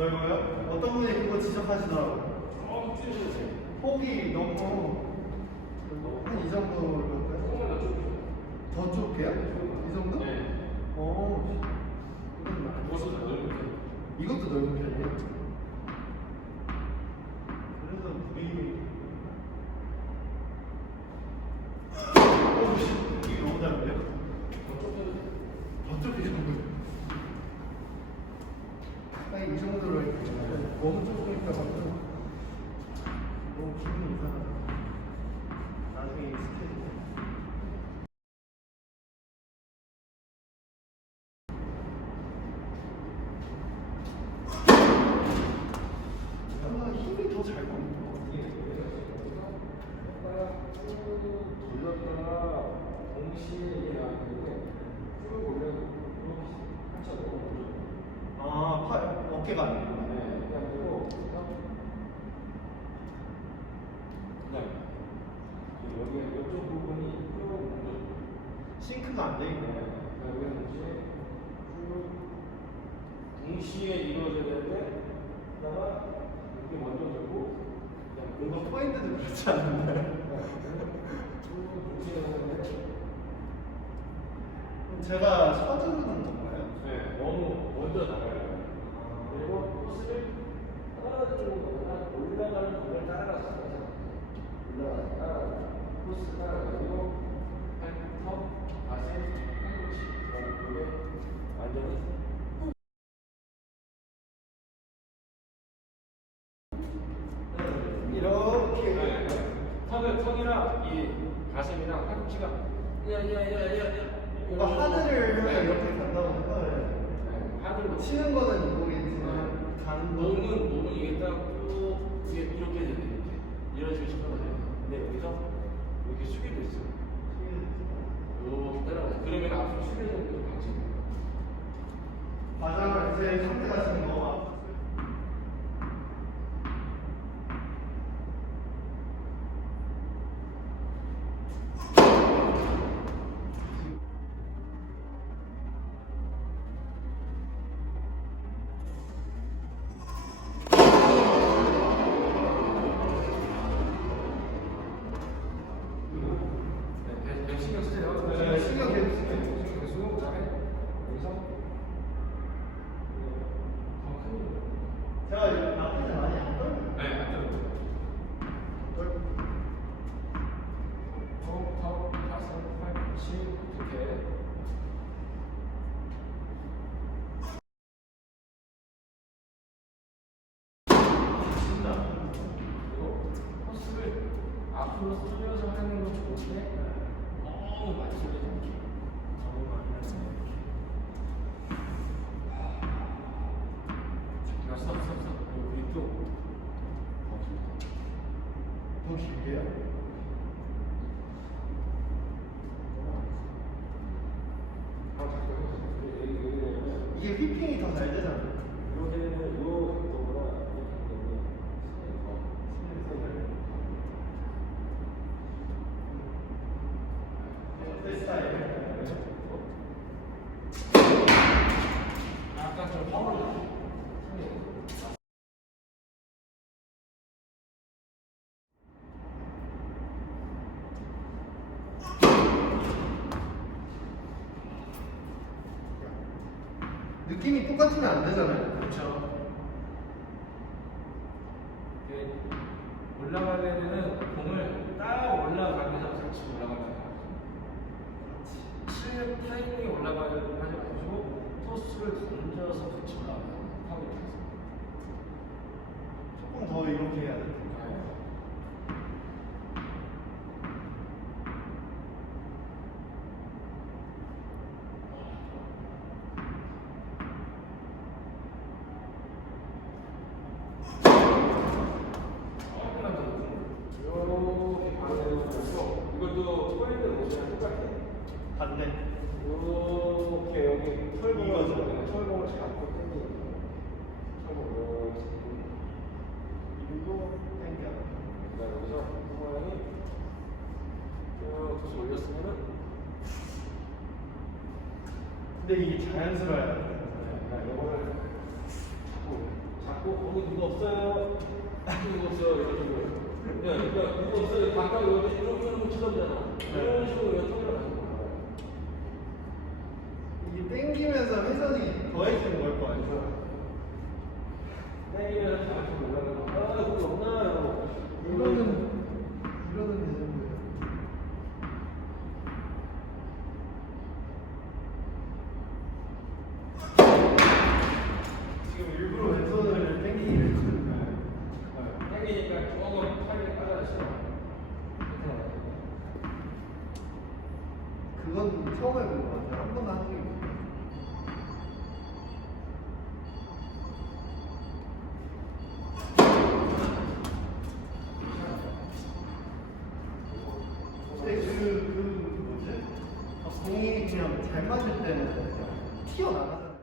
넓어요? 어떤 분이 그거 지적하시더라고요. 폭이 너무 한 이 정도일까요? 더 좁게요? 이 정도? 네. 이건 많이. 이것도 넓은 이것도 넓은 편이에요? 그래서 물이 이게 너무 다른데요? 더 좁게 정도. 아니 이 정도로 이렇게 너무 좁으니까 너무 기분이 이상하다. 나중에 익숙해지네. 힘이 더 잘 받는 것 같아요. 돌렸다가 동시에 이게 나왔는데 쭉 올려서 한차 넘어. 어깨가 아니구나. 네, 그래가지고 그냥 여기 이쪽 부분이 쭉 올려줘. 싱크가 안 돼 있네. 여기 동시에 이루어져야 되는데 그다가 이렇게 먼저 들고 그냥 뭔가 포인트도 그렇지 않나요? 동시에 하는데 제가 서두르는 건가요? 네, 너무 먼저 나가요. 그리고 코스를 따라주는 거보다 올라가는 공을 따라가서 따라가서 코스 따라가지고 한 다시 한국씩 그다음에 완전히 이렇게. 턱이랑 이 가슴이랑 팔꿈치가 야야야야야 뭔가 하늘을 향해 이렇게 간다고 생각을 하늘로 치는 거는 이거겠지만 가는 거는 몸은 이게 딱쭉 이게 이렇게 돼야 돼 이런 식으로 시켜야 돼. 근데 여기서 이렇게 숙이고 있어. 이렇게 따라가. 그러면 앞으로 숙여지는 게 방식. 과정을 이제 선택하시는 거. 신경 쓰세요. 네, 신경 계속 쓰세요. 신경 쓰고 그다음에 여기서 더 큰. 제가 나쁘지 많이 안 떨어요. 네, 안 들어요. 턱, 가슴, 팔꿈치 이렇게. 그리고 코스를 앞으로 쏠려서 하는 건 좋은데 너무 많이 쏠리지 않게. 너무 많이 하네. 야, 스톱. 우리 또. 더 길게요? 이게 휘핑이 더 잘 되잖아요. 여기는 요 각도보다 스타일. 약간 좀 파워를 느낌이 똑같으면 안 되잖아요. 그렇죠. 올라가려면은 공을 따라 올라가면서 같이 올라가는 거예요. 실력 타이밍이 올라가지 마시고 토스를 던져서 같이 올라가는 파울이 있습니다. 조금 더 이렇게 해야 돼. 이렇게 반대로 해서 이것도 포인트 모션이랑 똑같아요. 반대. 이렇게 여기 털봉을 이거죠? 털봉을 잡고 당기는 거예요. 털봉 이렇게 그리고 당겨. 그다음 여기서 모양이 쭉 다시 올렸으면은 근데 이게 자연스러워야 돼. 이거를 잡고 없어요. 이거 없어요. 이거 좀. 야, 이거 없어요. 가까이 이렇게 이렇게 쳐다보잖아. 이런 식으로 이렇게 쳐다보는 거야. 이게 땡기면서 회전이 더해지는 걸 거 아니야? 땡기면 다시 올라가고. 아, 거기 없나? 이러는 되는데. 지금 일부러 왼손을 땡기기를 했거든요. 땡기니까 조금 살이 빠져나시죠. 그건 처음 해본 것 같아요. 한 번도 한 적이 없어요. 근데 뭐지? 공이 그냥 잘 맞을 때는 튀어나가잖아요.